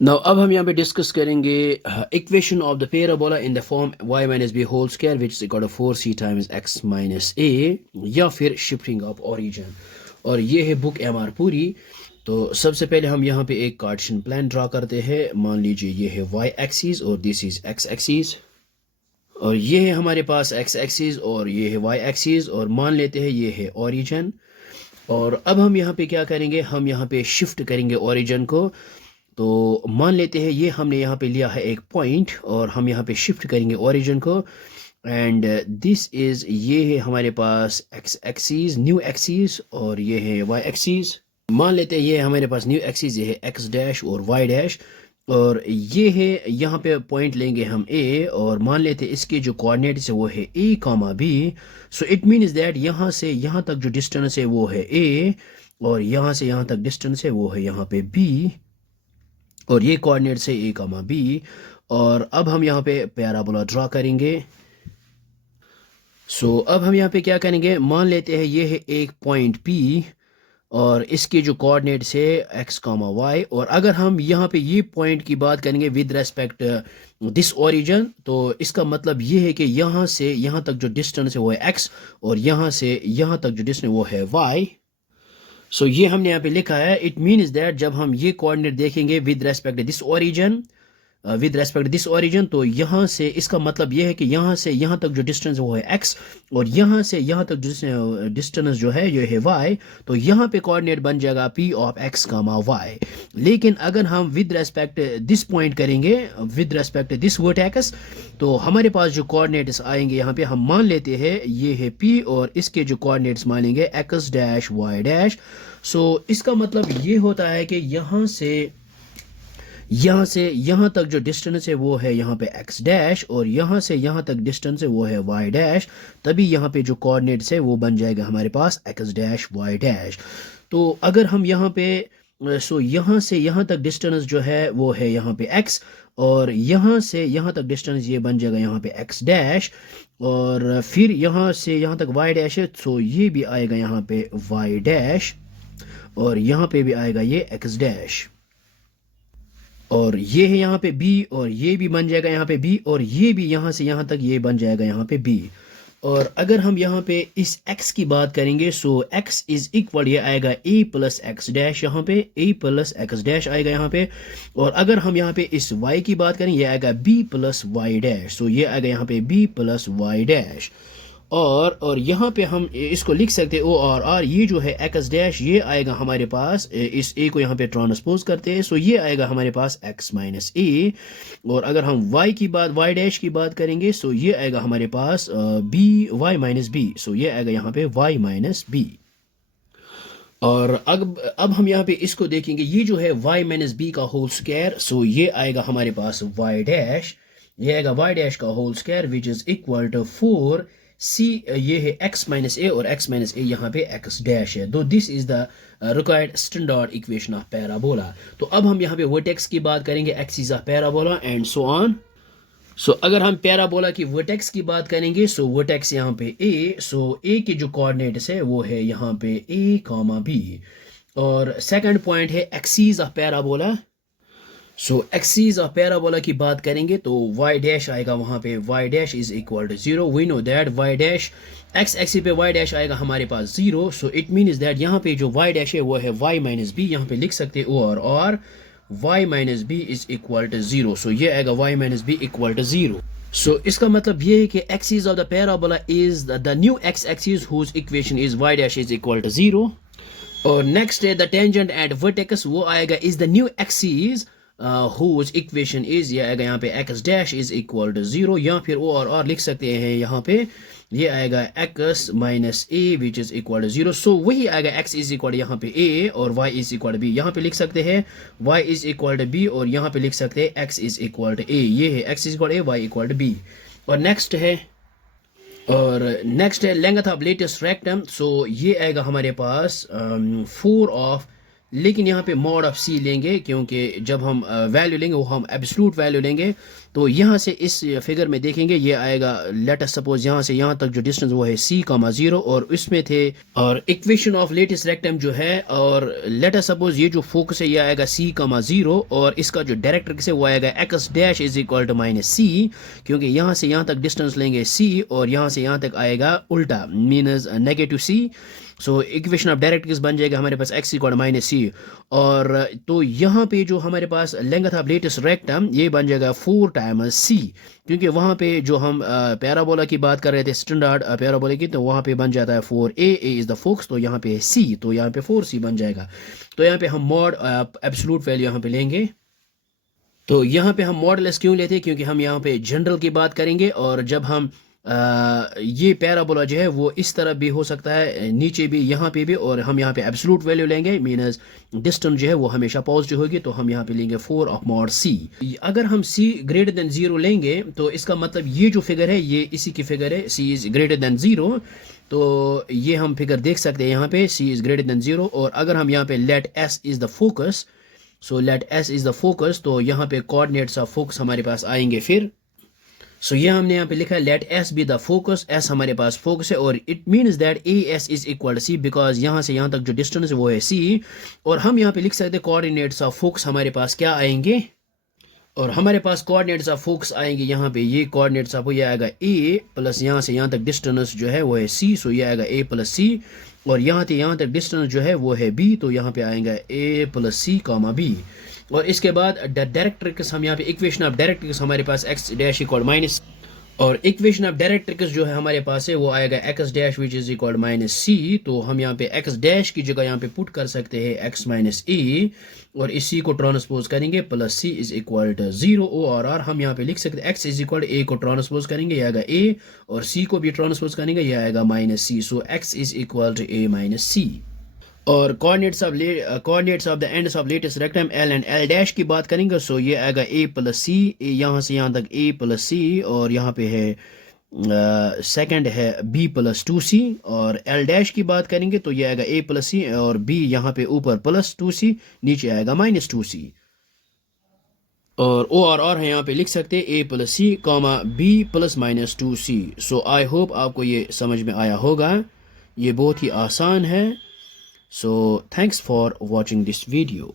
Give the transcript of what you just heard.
Now अब हम यहाँ पे डिस्कस करेंगे equation of the parabola in the form y minus b whole square which is equal to 4c times x minus a, या फिर shifting of origin. और ये है बुक एमआर पूरी। तो सबसे पहले हम यहाँ पे एक कार्टेशियन प्लान ड्रा करते हैं। मान लीजिए ये है y एक्सिस और दिस इज x एक्सिस, और ये है हमारे पास x एक्सिस और ये है y एक्सिस, और मान लेते हैं ये है ओरिजिन। और अब हम यहाँ पे क्या करेंगे, हम यहाँ पे शिफ्ट करेंगे ओरिजिन को। तो मान लेते हैं ये हमने यहाँ पे लिया है एक पॉइंट, और हम यहाँ पे शिफ्ट करेंगे ओरिजिन को। एंड दिस इज, ये है हमारे पास x एक्सिस, न्यू एक्सिस, और ये है y एक्सिस। मान लेते हैं ये हमारे पास न्यू एक्सिस, ये है x डैश और y डैश, और ये है यहाँ पे पॉइंट लेंगे हम a, और मान लेते हैं इसके जो कोऑर्डिनेट्स है वो है a comma b। So it means that यहाँ से यहाँ तक जो डिस्टेंस है वो है a, और यहाँ से यहाँ तक डिस्टेंस है वो है यहाँ पे b, और ये कोऑर्डिनेट्स है a कामा b। और अब हम यहाँ पे पैराबोला ड्रा करेंगे। सो अब हम यहाँ पे क्या करेंगे, मान लेते हैं ये है एक पॉइंट P, और इसके जो कोऑर्डिनेट्स है x कामा y। और अगर हम यहाँ पे ये पॉइंट की बात करेंगे विद रेस्पेक्ट दिस ओरिजिन, तो इसका मतलब ये है कि यहाँ से यहाँ तक जो डिस्टेंस है वो है x, और यहाँ से यहाँ तक जो डिस्टेंस वो है y। सो ये हमने यहाँ पे लिखा है। इट मीन्स दैट जब हम ये कोऑर्डिनेट देखेंगे विद रेस्पेक्ट दिस ओरिजिन, तो यहाँ से इसका मतलब ये है कि यहाँ से यहाँ तक जो डिस्टेंस वो है x, और यहाँ से यहाँ तक डिस्टेंस जो है ये है y। तो यहाँ पे कोऑर्डिनेट बन जाएगा p of x comma y। लेकिन अगर हम विद रेस्पेक्ट दिस पॉइंट करेंगे, विद रेस्पेक्ट दिस वर्टेक्स, तो हमारे पास जो कोऑर्डिनेट्स आएंगे यहाँ पे हम मान लेते हैं ये है p, और इसके जो कोऑर्डिनेट्स मान लेंगे x डैश y डैश। सो इसका मतलब ये होता है कि यहाँ से यहाँ तक जो डिस्टेंस है वो है यहाँ पे x डैश, और यहाँ से यहाँ तक डिस्टेंस है वो है y डैश। तभी यहाँ पे जो कोऑर्डिनेट्स है वो बन जाएगा हमारे पास x डैश y डैश। तो अगर हम यहाँ पे यहाँ से यहाँ तक डिस्टेंस जो है वो है यहाँ पे x, और यहाँ से यहाँ तक डिस्टेंस ये बन जाएगा यहाँ पे x डैश, और फिर यहाँ से यहाँ तक y डैश है, सो ये भी आएगा यहाँ पे y डैश, और यहाँ पे भी आएगा ये x डैश, और ये है यहाँ पे b, और ये भी बन जाएगा यहाँ पे b, और ये भी यहाँ से यहाँ तक ये बन जाएगा यहाँ पे b। और अगर हम यहाँ पे इस x की बात करेंगे, सो x इज इक्वल, ये आएगा a प्लस एक्स डैश, यहाँ पे a प्लस एक्स डैश आएगा यहाँ पे। और अगर हम यहाँ पे इस y की बात करें, ये आएगा b प्लस वाई डैश, सो ये आएगा यहाँ पे b प्लस वाई डैश। और यहाँ पे हम इसको लिख सकते हैं ओ और आर, ये जो है एक्स डैश ये आएगा हमारे पास, इस ए को यहाँ पे ट्रांसपोज करते हैं, सो ये आएगा हमारे पास एक्स माइनस ए। और अगर हम वाई की बात, वाई डैश की बात करेंगे, सो ये आएगा हमारे पास बी, वाई माइनस बी, सो ये आएगा यहाँ पे वाई माइनस बी। और अब हम यहाँ पे इसको देखेंगे, ये जो है y माइनस बी का होल स्क्वायर, सो ये आएगा हमारे पास y डैश, ये आएगा y डैश का whole square which is equal to 4c, ये है x माइनस ए, और x माइनस ए यहाँ पे x डैश है। तो this is the required standard equation of parabola. तो अब हम यहाँ पे वर्टेक्स की बात करेंगे, x is a parabola and so on. So अगर हम पैराबोला की वर्टेक्स की बात करेंगे, सो वर्टेक्स यहाँ पे a, सो a के जो कोऑर्डिनेट्स है वो है यहाँ पे a कामा b, और सेकंड पॉइंट है axis of parabola. So axis of parabola की बात करेंगे तो y डैश आएगा वहाँ पे, y dash is equal to 0। We know that y dash x axis पे y डैश आएगा हमारे पास 0। सो इट मीन्स दैट यहाँ पे जो y डैश है वो है y माइनस बी, यहाँ पे लिख सकते हैं और y minus b is equal to 0। So ये आएगा y minus b equal to 0। So इसका मतलब ये है कि axis of the parabola is the new x axis whose equation is y dash is equal to 0। और नेक्स्ट है the tangent at vertex, वो आएगा is the new axis whose equation is, ये आएगा यहाँ पे x dash is equal to 0, या फिर ओ और लिख सकते हैं यहाँ पे, ये आएगा x minus a which is equal to 0। So वही आएगा x इज इक्वल यहाँ पे a और y is equal to b, यहाँ पे लिख सकते हैं y is equal to b, और यहाँ पे लिख सकते हैं x is equal to a, ये है x is equal to a, y equal to b। और नेक्स्ट है length of latus rectum, so ये आएगा हमारे पास 4 ऑफ लेकिन यहाँ पे मॉड ऑफ सी लेंगे क्योंकि जब हम वैल्यू लेंगे वो हम एब्सोल्यूट वैल्यू लेंगे। तो यहाँ से इस फिगर में देखेंगे ये आएगा, लेट अस सपोज यहाँ से यहाँ तक जो डिस्टेंस वो है c, 0 और इसमें थे और इक्वेशन ऑफ लेटेस्ट रेक्टेम जो है, और लेट अस सपोज ये जो फोकस है ये आएगा c, 0 और इसका जो डायरेक्ट्रिक्स है वो आएगा x dash is equal to -c, क्योंकि यहाँ से यहाँ तक डिस्टेंस लेंगे c और यहाँ से यहाँ तक आएगा उल्टा मीनस negative c। So equation of directrix बन जाएगा हमारे पास x इक्वल -c। और तो यहाँ पे जो हमारे पास लेंथ ऑफ लेटेस्ट रेक्टम ये बन जाएगा 4 टाइम्स c, क्योंकि वहाँ पे जो हम पैराबोला की बात कर रहे थे स्टैंडर्ड पैराबोला की, तो वहाँ पे बन जाता है 4a, a is the focus, तो यहाँ पे c, तो यहाँ पे 4c बन जाएगा। तो यहाँ पे हम मॉड एब्सोल्यूट वैल्यू यहाँ पे लेंगे। तो यहाँ पे हम मॉडलेस क्यों लेते हैं, क्योंकि हम यहाँ पे जनरल की बात करेंगे और जब हम ये पैराबोला जो है वो इस तरह भी हो सकता है, नीचे भी यहाँ पे भी, और हम यहाँ पे एब्सोल्यूट वैल्यू लेंगे मीनस डिस्टेंस जो है वो हमेशा पॉजिटिव होगी, तो हम यहाँ पे लेंगे 4 ऑफ मॉड सी। अगर हम c ग्रेटर देन 0 लेंगे तो इसका मतलब ये जो फिगर है ये इसी की फिगर है, c इज ग्रेटर देन 0। तो ये हम फिगर देख सकते हैं यहाँ पे c इज ग्रेटर देन 0, और अगर हम यहाँ पे let s is the focus, so let s is the focus, तो यहाँ पे कोऑर्डिनेट्स ऑफ फोकस हमारे पास आएंगे फिर। सो ये हमने यहाँ पे लिखा है let s be the focus, s हमारे पास फोकस है और it means that a s is equal c, because यहाँ से यहाँ तक जो डिस्टेंस है वो है सी। और हम यहाँ पे लिख सकते हैं कोऑर्डिनेट्स ऑफ फोकस हमारे पास क्या आएंगे, और हमारे पास कोऑर्डिनेट्स ऑफ फोकस आएंगे यहाँ पे, ये कोऑर्डिनेट्स ऑफ ये आएगा ए प्लस यहाँ से यहाँ तक डिस्टेंस जो है वो है सी, सो ये आएगा ए प्लस सी, और यहाँ से यहाँ तक डिस्टेंस जो है वो है बी, तो यहाँ पे आएगा ए प्लस सी कामा बी। और इसके बाद डायरेक्ट्रिक्स हम यहाँ पे इक्वेशन ऑफ डायरेक्ट्रिक्स हमारे पास एक्स डैश इक्वल माइनस, और इक्वेशन ऑफ डायरेक्ट्रिक्स जो है हमारे पास है वो आएगा x dash which is equal -c। तो हम यहाँ पे एक्स डैश की जगह यहाँ पे पुट कर सकते हैं x -e, और इस c को ट्रांसपोज करेंगे plus c is equal to 0 और हम यहाँ पे लिख सकते हैं x इज इक्वल a को ट्रांसपोज करेंगे ये आएगा a, और c को भी ट्रांसपोज करेंगे ये आएगा -c, so x is equal to a - c। और coordinates of the ends of latus rectum L and L dash की बात करेंगे, सो ये आएगा ए प्लस सी, यहाँ से यहाँ तक ए प्लस सी, और यहाँ पे है सेकंड है बी प्लस 2c, और एल डैश की बात करेंगे तो ये आएगा ए प्लस सी और बी यहाँ पे ऊपर प्लस 2c, नीचे आएगा -2c। और ओ और है यहाँ पे लिख सकते हैं A plus C comma B plus -2c। So I hope आपको ये समझ में आया होगा, ये बहुत ही आसान है। So thanks for watching this video.